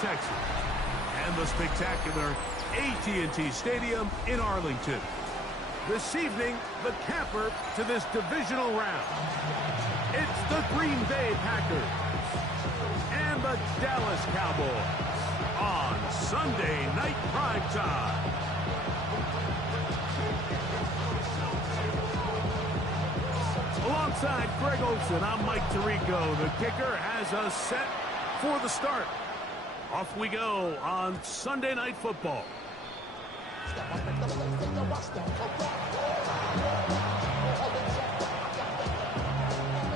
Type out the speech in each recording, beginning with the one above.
Texas, and the spectacular AT&T Stadium in Arlington. This evening, the camper to this divisional round. It's the Green Bay Packers and the Dallas Cowboys on Sunday Night Primetime. Alongside Greg Olsen, I'm Mike Tirico. The kicker has us set for the start. Off we go on Sunday Night Football.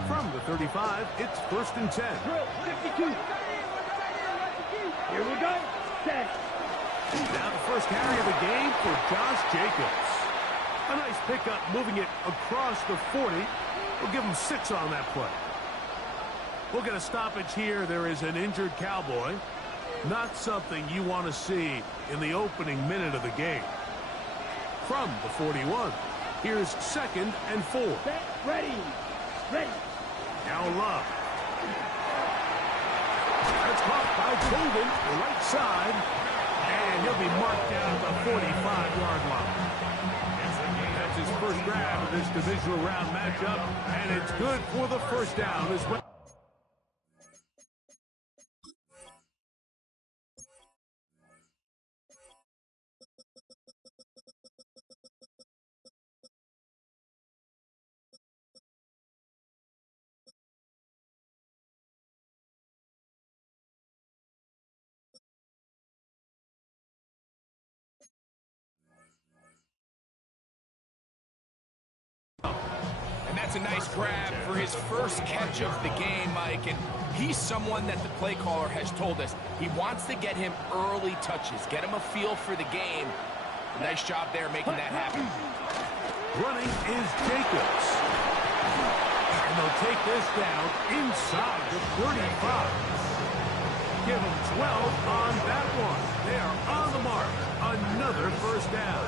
From the 35, it's 1st and 10. 52. Here we go. Set. Now the first carry of the game for Josh Jacobs. A nice pickup, moving it across the 40. We'll give him 6 on that play. We'll get a stoppage here. There is an injured Cowboy. Not something you want to see in the opening minute of the game. From the 41, here's 2nd and 4. Set. Ready. Ready. Now Love. That's caught by Golden, the right side. And he'll be marked down at the 45-yard line. That's his first grab of this divisional round matchup, and it's good for the first down as well. And that's a nice grab for his first catch of the game, Mike. And he's someone that the play caller has told us he wants to get him early touches, get him a feel for the game. Nice job there making that happen. Running is Jacobs. And they'll take this down inside the 35. Give him 12 on that one. They are on the mark. Another first down.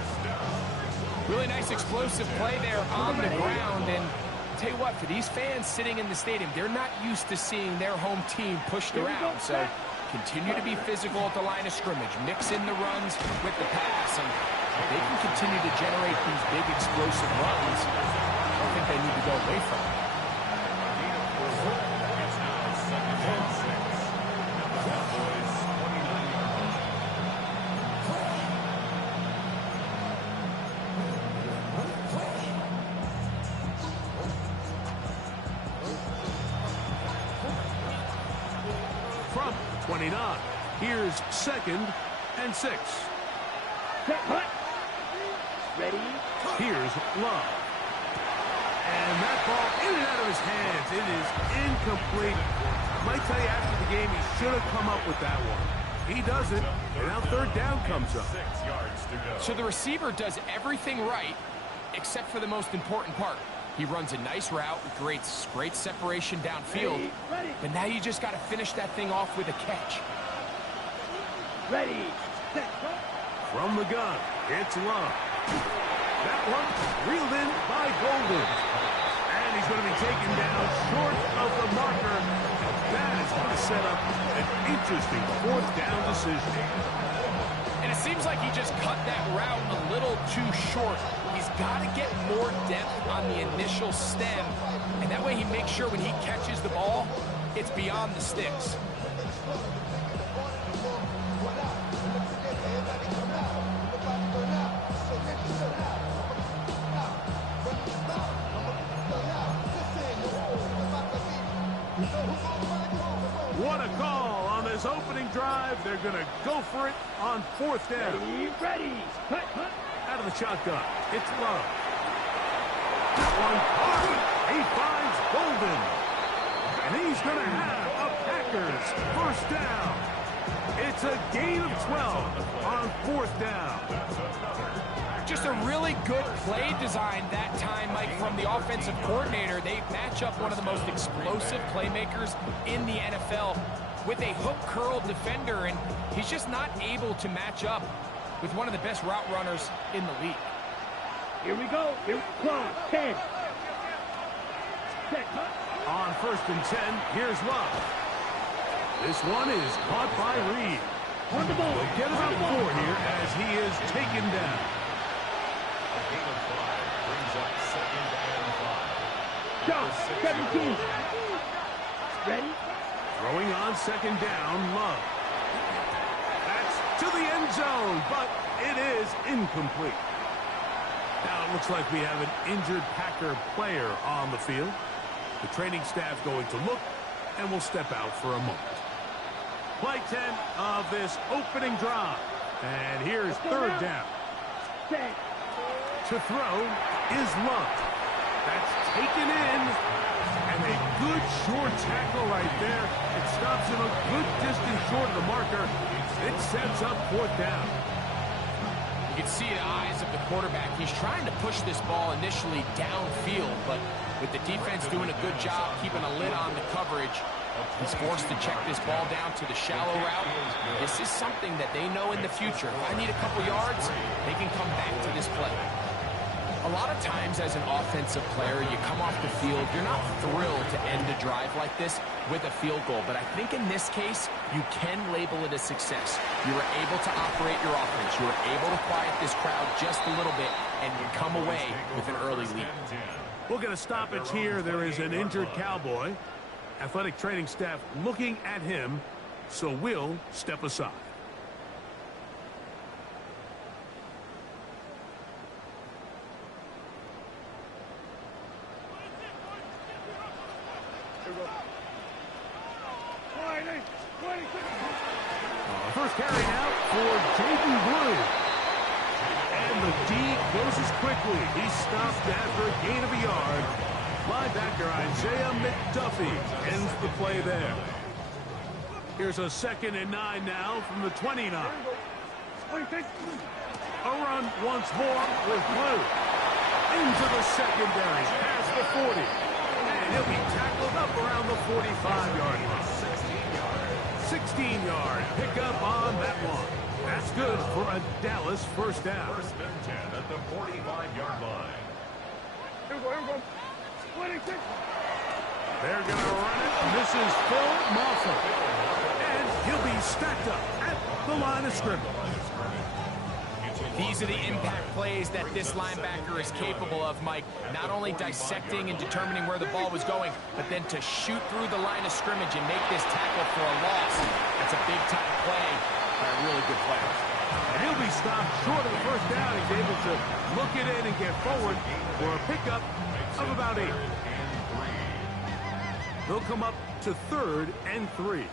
Really nice explosive play there on the ground. And I'll tell you what, for these fans sitting in the stadium, they're not used to seeing their home team pushed around. So continue to be physical at the line of scrimmage. Mix in the runs with the pass. And if they can continue to generate these big explosive runs, I don't think they need to go away from it. From 29, here's 2nd and 6. Ready. Here's Love. And that ball in and out of his hands. It is incomplete. I might tell you after the game he should have come up with that one. He doesn't, and now 3rd down comes up. So the receiver does everything right except for the most important part. He runs a nice route, creates great separation downfield, but now you just got to finish that thing off with a catch. Ready. Set. From the gun, it's Love. That one reeled in by Golden. And he's going to be taken down short of the marker. That is going to set up an interesting 4th down decision. And it seems like he just cut that route a little too short. He's got to get more depth on the initial stem, and that way he makes sure when he catches the ball, it's beyond the sticks. What a call on this opening drive. They're going to go for it on 4th down. Ready. Cut. Out of the shotgun, it's Love. That one caught. He finds Golden. And he's going to have a Packers first down. It's a gain of 12 on 4th down. Just a really good play design that time, Mike, from the offensive coordinator. They match up one of the most explosive playmakers in the NFL with a hook curl defender, and he's just not able to match up with one of the best route runners in the league. Here we go. Here we go. 10. Set. On 1st and 10, here's Love. This one is caught by Reed. On the ball. They'll get about 4 here as he is taken down. A gain of 5 brings up 2nd and 5. Josh, 17. Ready? Throwing on 2nd down, Love. That's to the end zone, but it is incomplete. Now it looks like we have an injured Packer player on the field. The training staff going to look and will step out for a moment. Play 10 of this opening drive. And here's 3rd down. Set. To throw is Love. That's taken in. And a good short tackle right there. It stops him a good distance short of the marker. It sets up 4th down. You can see the eyes of the quarterback. He's trying to push this ball initially downfield, but with the defense doing a good job keeping a lid on the coverage, he's forced to check this ball down to the shallow route. This is something that they know in the future. If I need a couple yards, they can come back to this play. A lot of times as an offensive player, you come off the field, you're not thrilled to end a drive like this with a field goal. But I think in this case, you can label it a success. You were able to operate your offense. You were able to quiet this crowd just a little bit, and you come away with an early lead. We'll get a stoppage here. There is an injured Cowboy. Athletic training staff looking at him, so we'll step aside. First carry out for Jaden Blue. And the D closes quickly. He's stopped after a gain of a yard. Linebacker Isaiah McDuffie ends the play there. Here's a 2nd and 9 now from the 29. A run once more with Blue. Into the secondary, past the 40. And he'll be tackled up around the 45-yard line. 16-yard pickup on that one. That's good for a Dallas 1st down. 1st and 10 at the 45-yard line. They're going to run it. This is Phil Moffitt. And he'll be stacked up at the line of scrimmage. These are the impact plays that this linebacker is capable of, Mike. Not only dissecting and determining where the ball was going, but then to shoot through the line of scrimmage and make this tackle for a loss. That's a big-time play by a really good player. And he'll be stopped short of the 1st down. He's able to look it in and get forward for a pickup of about 8. They'll come up to 3rd and 3.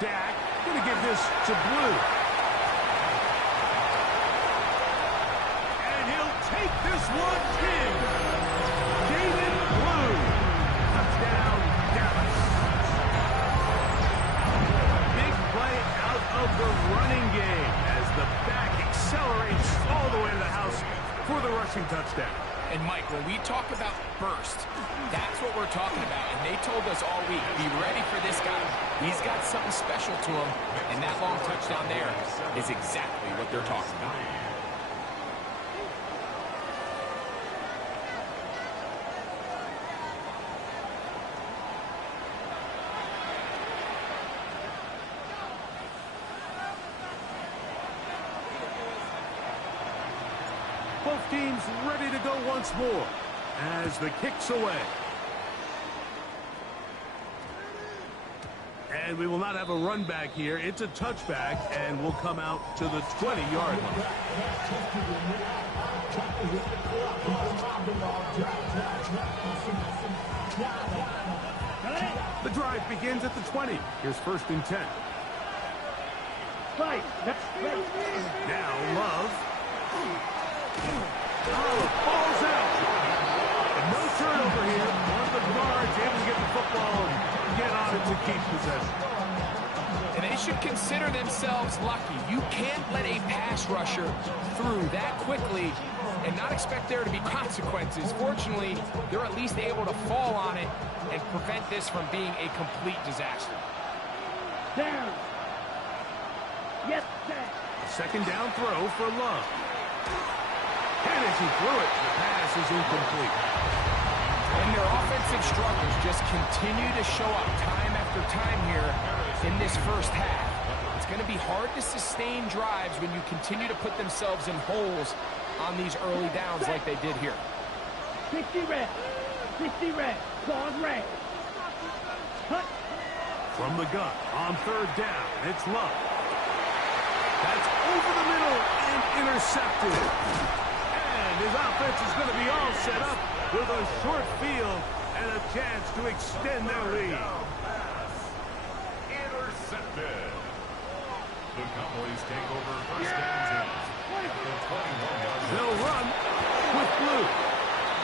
Dak going to give this to Blue. And he'll take this one big. David Blue. Touchdown, Dallas. Big play out of the running game as the back accelerates all the way to the house for the rushing touchdown. And, Mike, when we talk about burst, that's what we're talking about. And they told us all week, be ready for this guy. He's got something special to him. And that long touchdown there is exactly what they're talking about. Both teams ready to go once more as the kick's away. And we will not have a run back here. It's a touchback, and we'll come out to the 20-yard line. The drive begins at the 20. Here's 1st and 10. Now Love. Ball's out. And no turnover here. One of the guards able to get the football and get on it to keep possession. And they should consider themselves lucky. You can't let a pass rusher through that quickly and not expect there to be consequences. Fortunately, they're at least able to fall on it and prevent this from being a complete disaster. Down. Yes, sir. 2nd down throw for Love. And as he threw it, the pass is incomplete. And their offense defensive struggles just continue to show up time after time here in this first half. It's going to be hard to sustain drives when you continue to put themselves in holes on these early downs like they did here. 60 red. 60 red. Claws red. Cut. From the gun on third down, it's Love. That's over the middle and intercepted. And his offense is going to be all set up with a short field and a chance to extend their lead. Intercepted. The Cowboys take over first and 10 at the 21-yard line. They'll run with blue.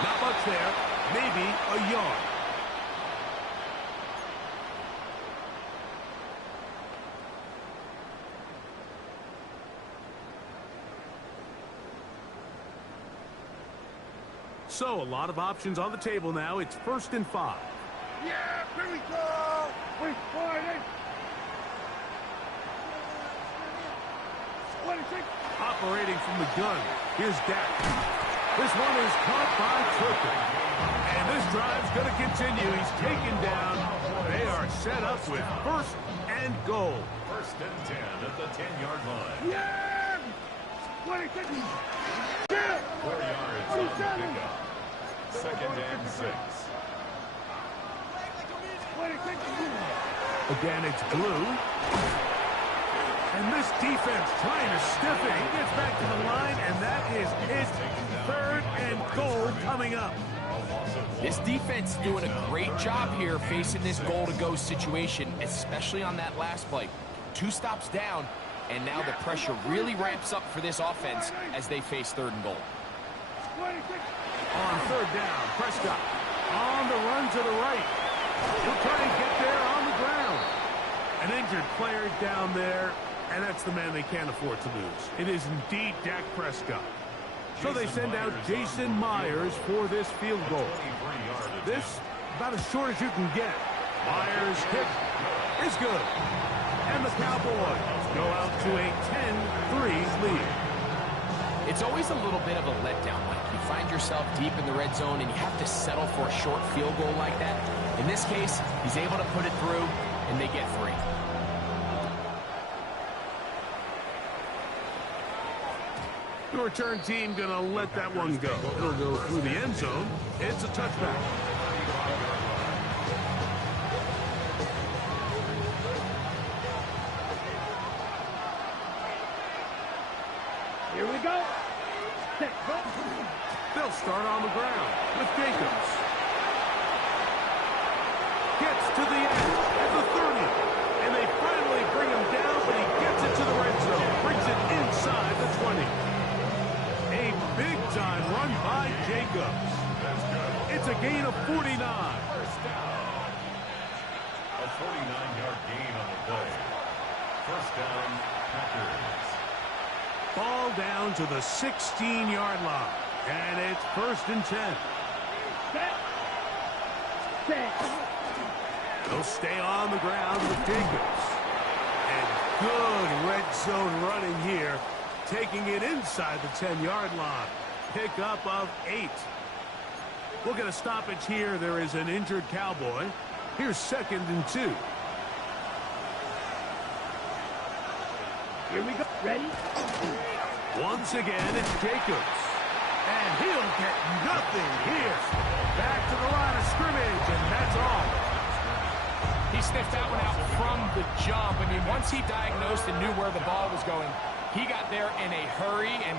Not much there, maybe a yard. So, a lot of options on the table now. It's 1st and 5. Yeah, here we go. We're starting. 26. Operating from the gun. Here's Dak. This one is caught by Turpin. And this drive's going to continue. He's taken down. They are set up with 1st and goal. 1st and 10 at the 10-yard line. Yeah. 26. 4 yards on the pickup. 2nd and 6. Again, it's blue. And this defense trying to stiff it. He gets back to the line, and that is his 3rd and goal coming up. This defense is doing a great job here facing this goal-to-go situation, especially on that last play. 2 stops down, and now the pressure really ramps up for this offense as they face 3rd and goal. On 3rd down, Prescott on the run to the right. He'll try and get there on the ground. An injured player down there, and that's the man they can't afford to lose. It is indeed Dak Prescott. So they send out Jason Myers for this field goal. This, about as short as you can get. Myers' kick is good. And the Cowboys go out to a 10-3 lead. It's always a little bit of a letdown. Like you find yourself deep in the red zone and you have to settle for a short field goal like that. In this case, he's able to put it through, and they get 3. The return team going to let that one go. It'll go through the end zone. It's a touchback. Here we go. They'll start on the ground with Jacobs. Gets to the end at the 30. And they finally bring him down, but he gets it to the red zone. Brings it inside the 20. A big-time run by Jacobs. It's a gain of 49. First down. A 49-yard gain on the play. First down, Packers. Ball down to the 16-yard line. And it's 1st and 10. They'll stay on the ground with Jacobs. And good red zone running here. Taking it inside the 10-yard line. Pickup of 8. We'll get a stoppage here. There is an injured Cowboy. Here's 2nd and 2. Here we go. Ready? Once again, it's Jacobs. And he'll get nothing here. Back to the line of scrimmage, and that's all. He sniffed that one out from the jump. I mean, once he diagnosed and knew where the ball was going, he got there in a hurry, and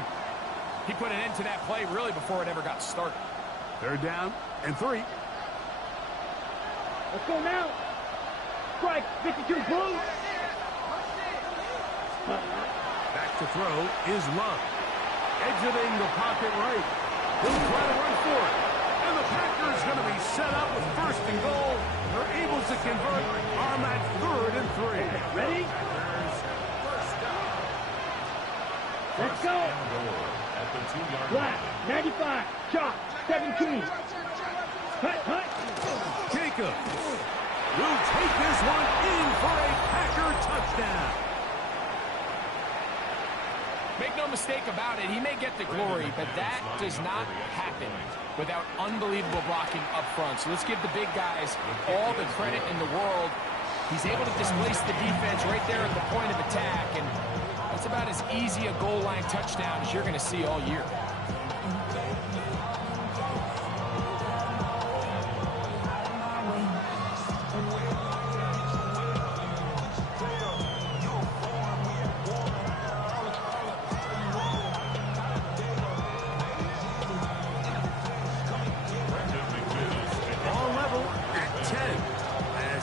he put an end to that play really before it ever got started. 3rd down and 3. Let's go now. Strike 52 blue. Back to throw is Love. Exiting the pocket right. He'll try to run for it. And the Packers going to be set up with 1st and goal. They're able to convert on that 3rd and 3. Ready? Let's go. At the 2-yard Black, line. 95, shot, 17. Cut. Jacobs will take this one in for a Packer touchdown. Make no mistake about it, he may get the glory, but that does not happen without unbelievable blocking up front. So let's give the big guys all the credit in the world. He's able to displace the defense right there at the point of attack, and that's about as easy a goal line touchdown as you're going to see all year.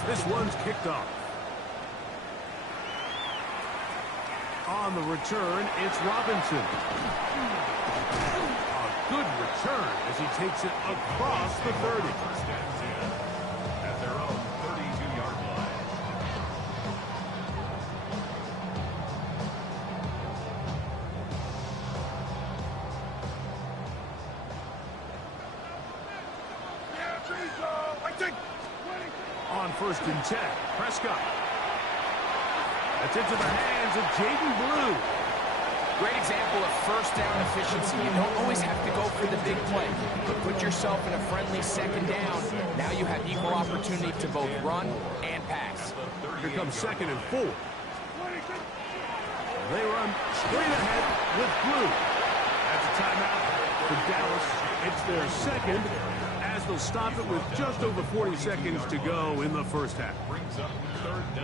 This one's kicked off. On the return, it's Robinson. A good return as he takes it across the 30. First and 10 at their own 32-yard line. On first and 10, Prescott. That's into the hands of Jaden Blue. Great example of first down efficiency. You don't always have to go for the big play, but put yourself in a friendly second down. Now you have equal opportunity to both run and pass. Here comes second and 4. They run straight ahead with Blue. That's a timeout for Dallas. It's their second, as they'll stop it with just over 40 seconds to go in the first half.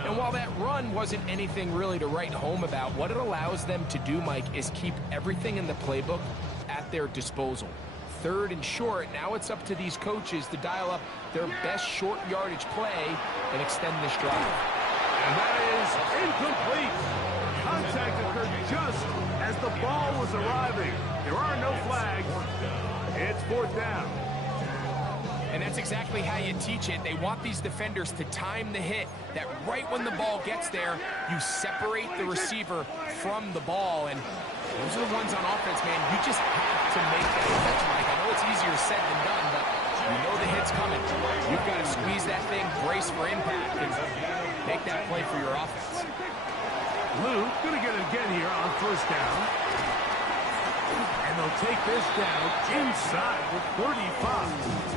And while that run wasn't anything really to write home about, what it allows them to do, Mike, is keep everything in the playbook at their disposal. Third and short, now it's up to these coaches to dial up their best short yardage play and extend this drive. And that is incomplete. Contact occurred just as the ball was arriving. There are no flags. It's fourth down. And that's exactly how you teach it. They want these defenders to time the hit, that right when the ball gets there, you separate the receiver from the ball. And those are the ones on offense, man. You just have to make that catch, Mike. I know it's easier said than done, but you know the hit's coming. You've got to squeeze that thing, brace for impact, and make that play for your offense. Lou going to get it again here on first down. And they'll take this down inside the 35.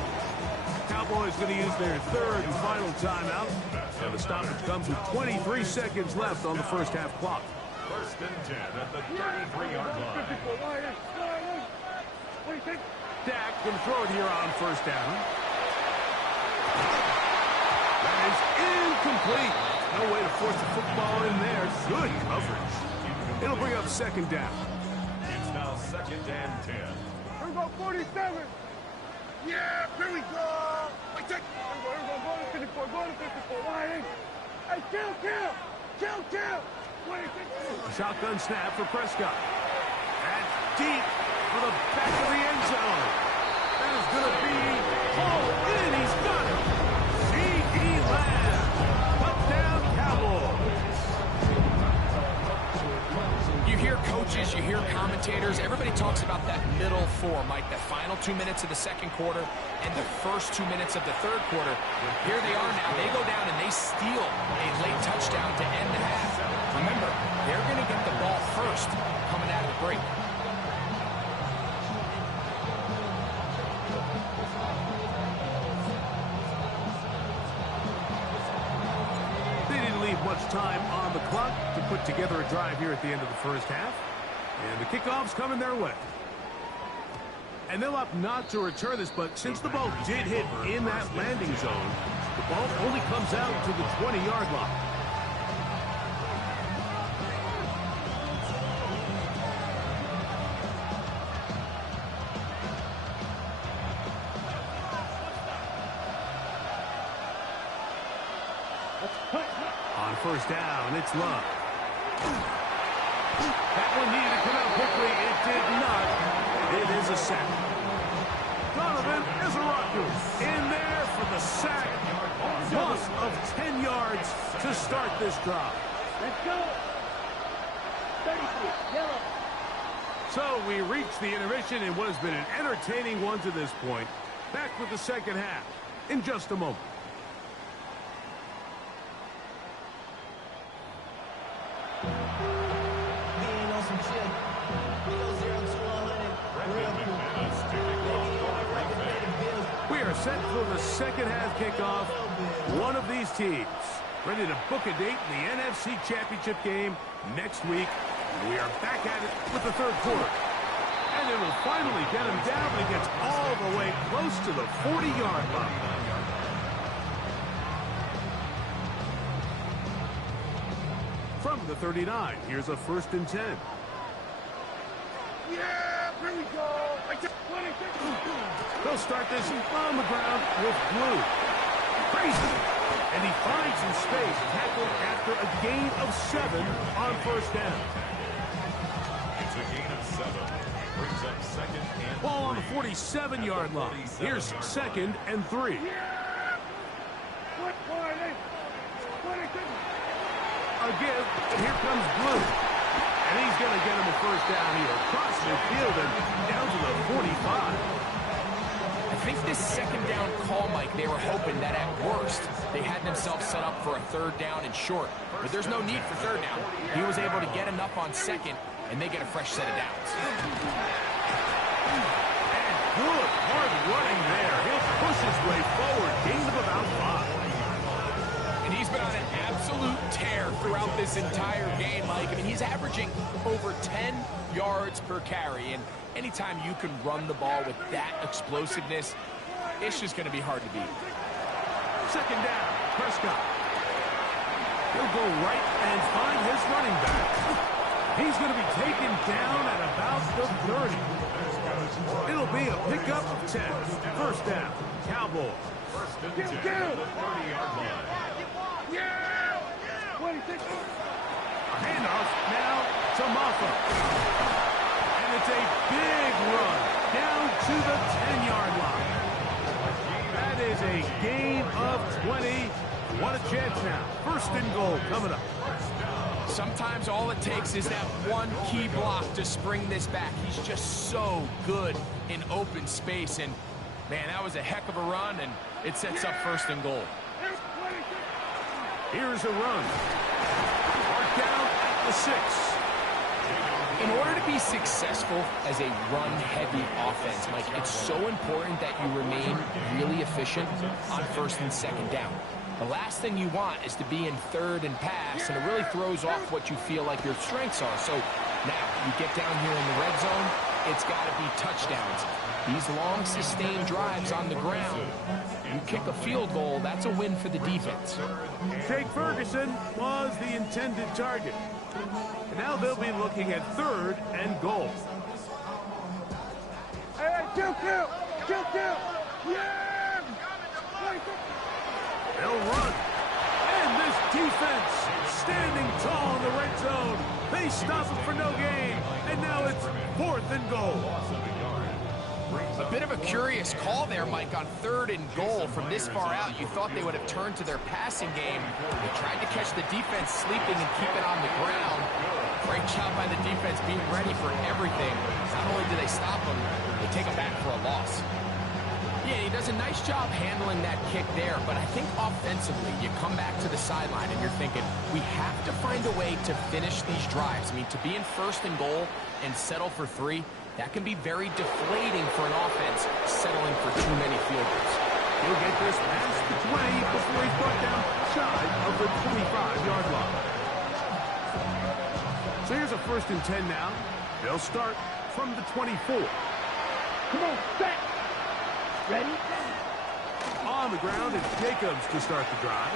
Cowboys going to use their third and final timeout. And the stoppage comes with 23 seconds left on the first half clock. First and 10 at the 33-yard line. Dak going to throw it here on first down. That is incomplete. No way to force the football in there. Good coverage. It'll bring up second down. It's now second and 10. Here we go, 47. Yeah, here we go. Wait, check. Here we go, go to 54, go to 54. Wide. Hey, kill. Wait, Shotgun snap for Prescott. And deep for the back of the end zone. That is going to be hauled in. He's got it. C.D. Lamb. Touchdown, Cowboys. You hear coaches, you hear commentators, everybody talks about that middle four, Mike, the final 2 minutes of the second quarter and the first 2 minutes of the third quarter. Here they are now. They go down and they steal a late touchdown to end the half. Remember, they're going to get the ball first coming out of the break. Much time on the clock to put together a drive here at the end of the first half. And the kickoff's coming their way. And they'll opt not to return this, but since the ball did hit in that landing zone, the ball only comes out to the 20-yard line. On first down, it's Love. That one needed to come out quickly. It did not. It is a sack. Donovan is a rocker. In there for the sack. Loss of 10 yards to start this drive. Let's go. 33, yellow. So we reach the intermission in what has been an entertaining one to this point. Back with the second half in just a moment. We are set for the second half kickoff. One of these teams ready to book a date in the NFC Championship game next week. We are back at it with the third quarter. And it will finally get him down, but he gets all the way close to the 40-yard line. From the 39, here's a 1st and 10. Yeah, here we go. They'll start this on the ground with Blue. Crazy. And he finds some space, tackled after a gain of 7 on 1st down. It's a gain of 7. Brings up 2nd and Ball on the 47-yard line. Here's 2nd and 3. Yeah! A give, and here comes Blue. And he's going to get him a 1st down here. Across the field and down to the 45. I think this 2nd down call, Mike, they were hoping that at worst they had themselves set up for a 3rd down and short. But there's no need for 3rd down. He was able to get enough on 2nd, and they get a fresh set of downs. And good, hard running there. He'll push his way forward. Gains of about 5. And he's been on an absolute tear throughout this entire game, Mike. I mean, he's averaging over 10 yards per carry. And anytime you can run the ball with that explosiveness, it's just going to be hard to beat. 2nd down, Prescott. He'll go right and find his running back. He's going to be taken down at about the 30. It'll be a pickup of 10. 1st down, Cowboys. 1st and 10 at the 30-yard line. Yeah! A handoff now to Maffa. And it's a big run down to the 10-yard line. That is a gain of 20. What a chance now. 1st and goal coming up. Sometimes all it takes is that one key block to spring this back. He's just so good in open space. And, man, that was a heck of a run, and it sets up 1st and goal. Here's a run. Mark down at the 6. In order to be successful as a run-heavy offense, Mike, it's so important that you remain really efficient on 1st and 2nd down. The last thing you want is to be in 3rd and pass, and it really throws off what you feel like your strengths are. So now you get down here in the red zone, it's got to be touchdowns. These long, sustained drives on the ground, you kick a field goal, that's a win for the defense. Jake Ferguson was the intended target. And now they'll be looking at 3rd and goal. Hey, kill! Yeah! They'll run. And this defense standing tall in the red zone. They stop him for no gain. And now it's 4th and goal. A bit of a curious call there, Mike, on 3rd and goal from this far out. You thought they would have turned to their passing game. They tried to catch the defense sleeping and keep it on the ground. Great job by the defense being ready for everything. Not only do they stop him, they take him back for a loss. Yeah, he does a nice job handling that kick there, but I think offensively, you come back to the sideline and you're thinking, we have to find a way to finish these drives. I mean, to be in 1st and goal and settle for 3, that can be very deflating for an offense settling for too many field goals. He'll get this past the 20 before he's brought down shy of the 25-yard line. So here's a 1st and 10 now. They'll start from the 24. Come on, back! Ready? On the ground, it's Jacobs to start the drive.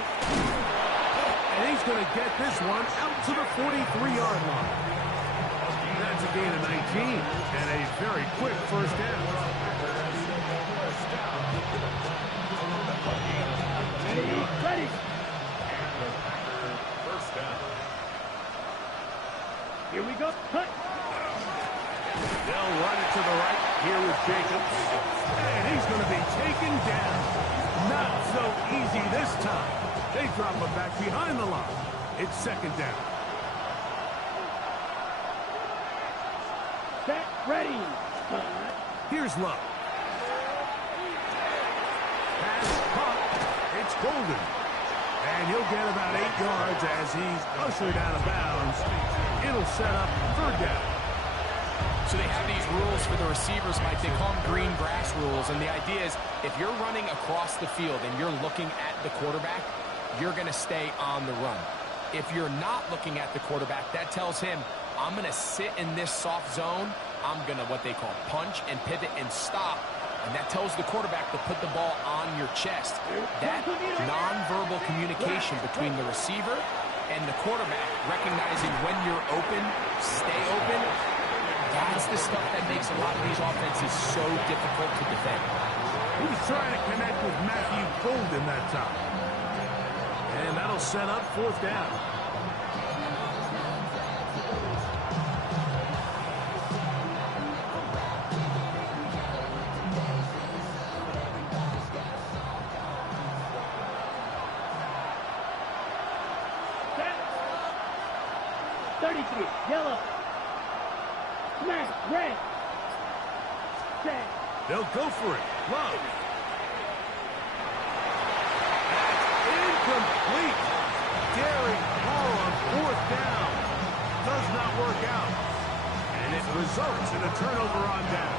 And he's going to get this one out to the 43-yard line. That's a gain of 19 and a very quick 1st down. Ready! First down. Here we go. Cut! They'll run it to the right here with Jacobs. And he's going to be taken down. Not so easy this time. They drop him back behind the line. It's 2nd down. Set, ready. Here's Love. Pass caught. It's Golden. And he'll get about 8 yards as he's ushered out of bounds. It'll set up 3rd down. So they have these rules for the receivers, Mike. They call them green grass rules. And the idea is if you're running across the field and you're looking at the quarterback, you're going to stay on the run. If you're not looking at the quarterback, that tells him, I'm going to sit in this soft zone. I'm going to what they call punch and pivot and stop. And that tells the quarterback to put the ball on your chest. That nonverbal communication between the receiver and the quarterback, recognizing when you're open, stay open, that's the stuff that makes a lot of these offenses so difficult to defend. He was trying to connect with Matthew Golden that time. And that'll set up fourth down. Yellow. Smash. Red. Set. They'll go for it. Love. That's incomplete. Daring ball on fourth down. Does not work out. And it results in a turnover on down.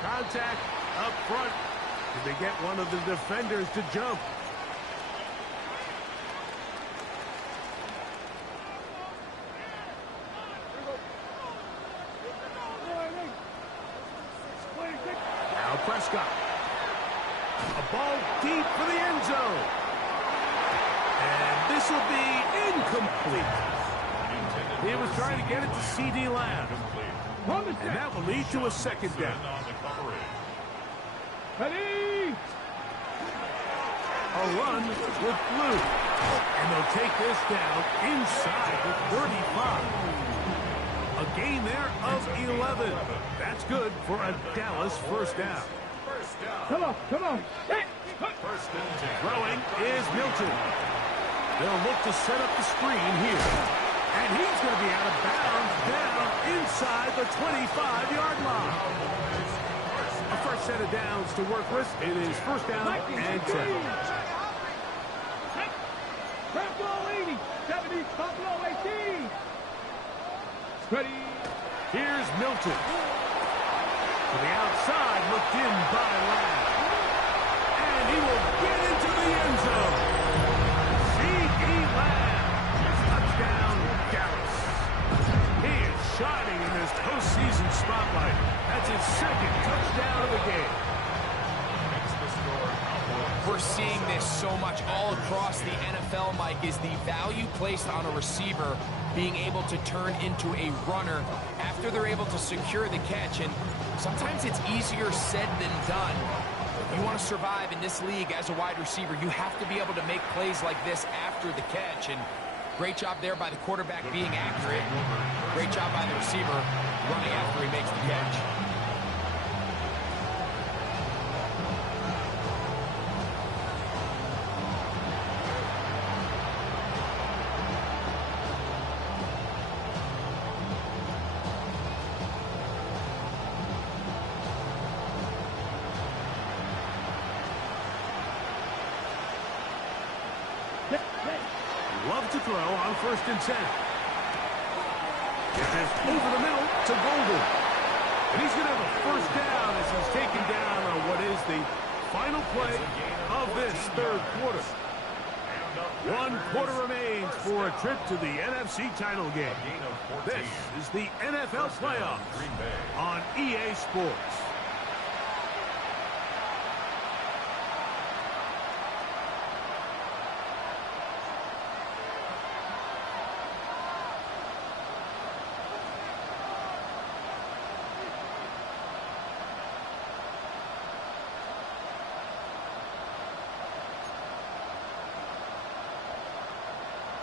Contact up front. Did they get one of the defenders to jump? Prescott. A ball deep for the end zone. And this will be incomplete. He was trying to get it to C.D. Lamb. And that will lead to a second down. Ready? A run with Blue. And they'll take this down inside the 35. A gain there of 11. That's good for a Dallas first down. Come on. Throwing is Milton. They'll look to set up the screen here. And he's going to be out of bounds down inside the 25-yard line. A first set of downs to work with. It is first down and 10. Buffalo 80. 70. Buffalo 18. Ready. Here's Milton. To the outside, looked in by Lamb. And he will get into the end zone. C.D. Lamb. Touchdown, Dallas. He is shining in this postseason spotlight. That's his second touchdown of the game. We're seeing this so much all across the NFL, Mike, is the value placed on a receiver being able to turn into a runner after they're able to secure the catch. And sometimes it's easier said than done. If you want to survive in this league as a wide receiver, you have to be able to make plays like this after the catch. And great job there by the quarterback being accurate. Great job by the receiver running after he makes the catch. Love to throw on first and 10. This is over the middle to Golden. And he's going to have a first down as he's taken down on what is the final play of this third quarter. 1 quarter remains for a trip to the NFC title game. This is the NFL playoffs on EA Sports.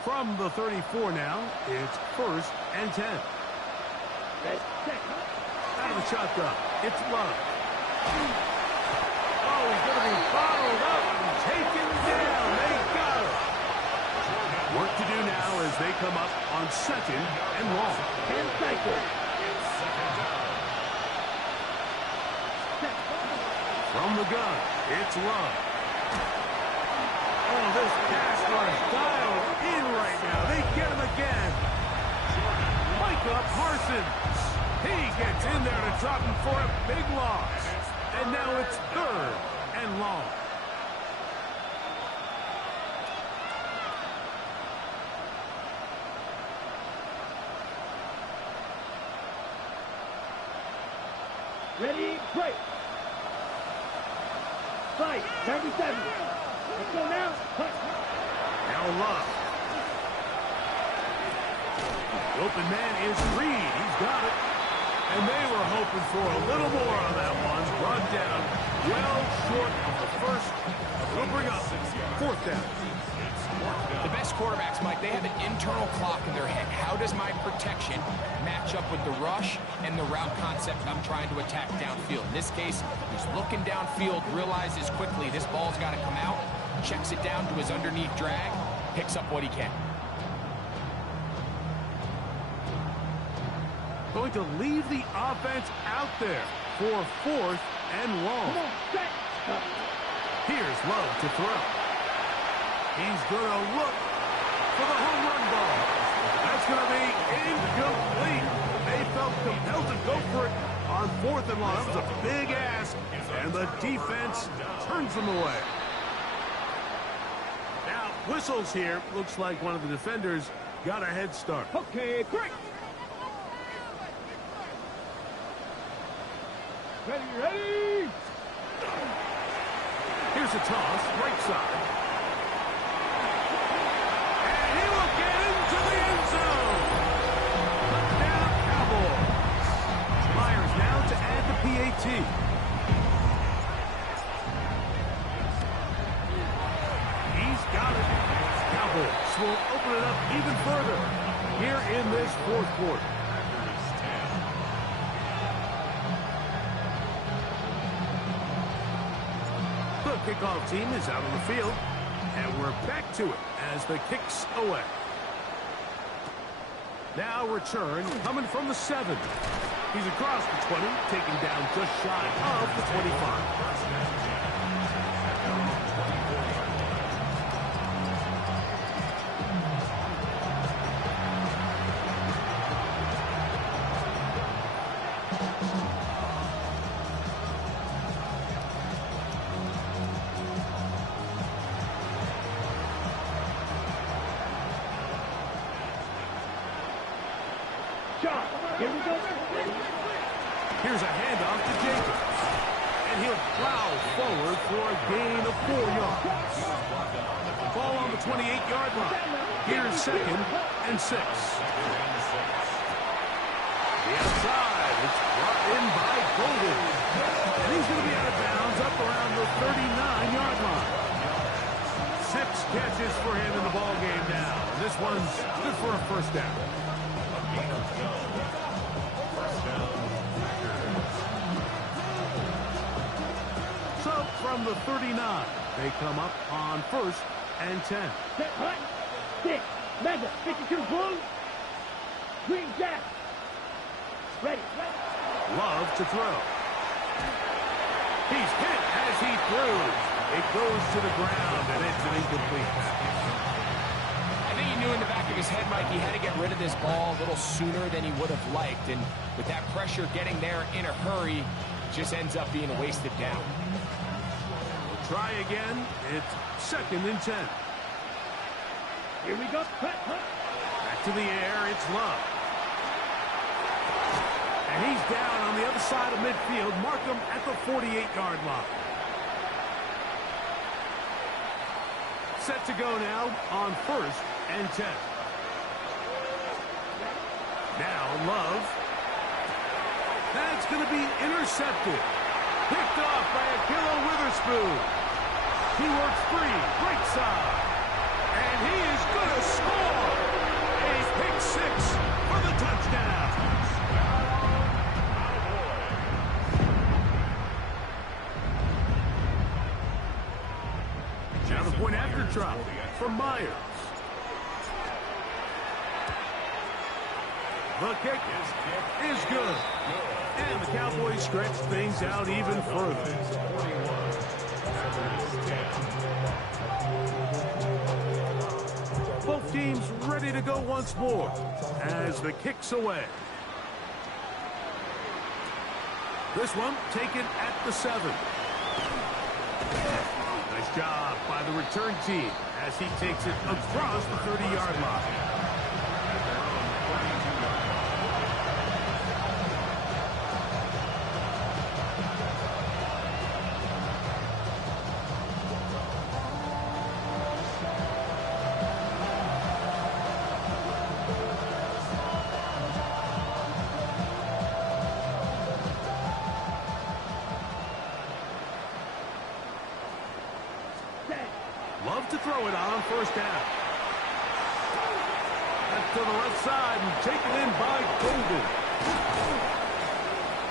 From the 34 now, it's first and 10. Out of the shotgun, it's Love. Oh, he's going to be followed up and taken down. They got it. Work to do now as they come up on second and long. 10 seconds. From the gun, it's Love. Oh, this pass was dialed in right now. They get him again. Ready, break. Fight, 97. Let's go now. Cut. Now Love. The open man is Reed. He's got it. And they were hoping for a little more on that one. Brought down well short of the first. We'll bring up 4th down. The best quarterbacks, Mike, they have an internal clock in their head. How does my protection match up with the rush and the route concept I'm trying to attack downfield? In this case, he's looking downfield, realizes quickly this ball's got to come out, checks it down to his underneath drag, picks up what he can. Going to leave the offense out there for 4th and long. Come on, set. Here's Love to throw. He's going to look for the home run ball. That's going to be incomplete. They felt compelled to go for it on 4th and long. That was a big ask, and the defense turns them away. Now, whistles here. Looks like one of the defenders got a head start. Okay, great. Ready. Here's a toss, right side. And he will get into the end zone. Touchdown, Cowboys. Myers now to add the PAT. He's got it. Cowboys will open it up even further here in this 4th quarter. The kickoff team is out on the field, and we're back to it as the kick's away. Now return coming from the 7. He's across the 20, taken down just shy of the 25. Here we go. Here's a handoff to Jacobs. And he'll plow forward for a gain of 4 yards. Ball on the 28-yard line. Here's 2nd and 6. The outside. It's brought in by Golden. And he's going to be out of bounds up around the 39-yard line. 6 catches for him in the ball game now. This one's good for a 1st down. So from the 39, they come up on 1st and 10. Set, hut, 6, mega, 52 blue, green jack. Ready. Love to throw. He's hit as he throws. It goes to the ground, and it's an incomplete pass. I think he knew in the back of his head, Mike, he had to get rid of this ball a little sooner than he would have liked. And with that pressure getting there in a hurry, it just ends up being a wasted down. Try again. It's 2nd and 10. Here we go. Cut. Back to the air. It's Love. And he's down on the other side of midfield. Mark him at the 48-yard line. Set to go now on 1st and 10. Now Love. That's going to be intercepted. Picked off by Akilo Witherspoon. He works free, right side. And he is going to score. A pick 6 for the touchdown. Now the point after drop for Myers. The kick is good. And the Cowboys stretch things out even further. Both teams ready to go once more as the kick's away. This one taken at the 7. Nice job by the return team as he takes it across the 30-yard line. Love to throw it on first down. That's to the left side and taken in by Golden.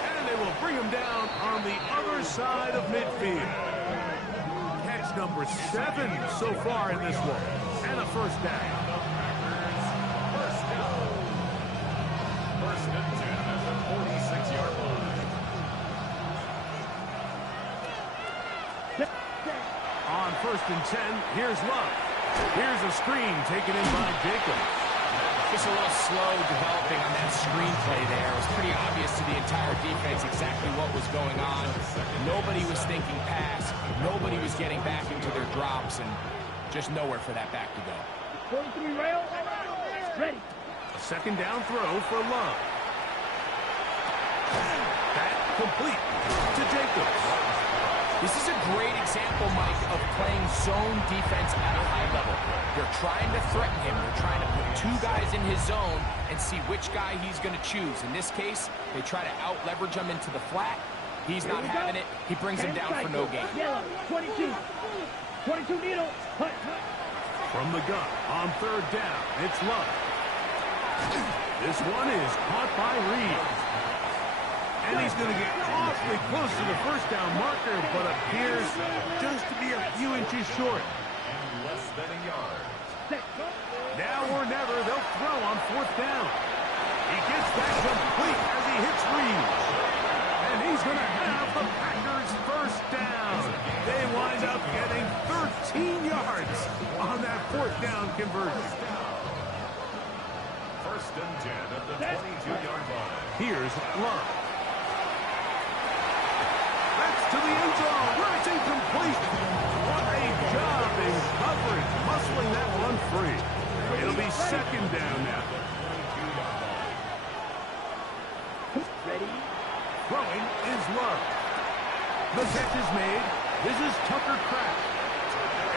And they will bring him down on the other side of midfield. Catch number 7 so far in this one. And a first down. First and 10 at the 46-yard line. On first and 10, here's Love. Here's a screen taken in by Jacobs. Just a little slow developing on that screenplay there. It was pretty obvious to the entire defense exactly what was going on. Nobody was thinking pass. Nobody was getting back into their drops, and just nowhere for that back to go. 43 rail. Ready. A second down throw for Love. That complete to Jacobs. This is a great example, Mike, of playing zone defense at a high level. They're trying to threaten him. They're trying to put 2 guys in his zone and see which guy he's going to choose. In this case, they try to out-leverage him into the flat. He's not having it. He brings him down for no gain. Yellow, 22. 22 needle. Hunt. From the gun on third down, it's Love. This one is caught by Reeves. And he's going to get awfully close to the first down marker, but appears just to be a few inches short. And less than a yard. Now or never, they'll throw on fourth down. He gets that complete as he hits Reeves. And he's going to have the Packers first down. They wind up getting 13 yards on that fourth down conversion. First and 10 at the 22-yard line. Here's Love. To the end zone, where it's incomplete. What a job in coverage, muscling that one free. It'll be second down now. Ready. Throwing is Love. The catch is made. This is Tucker Kraft.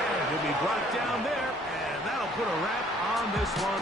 And he'll be brought down there, and that'll put a wrap on this one.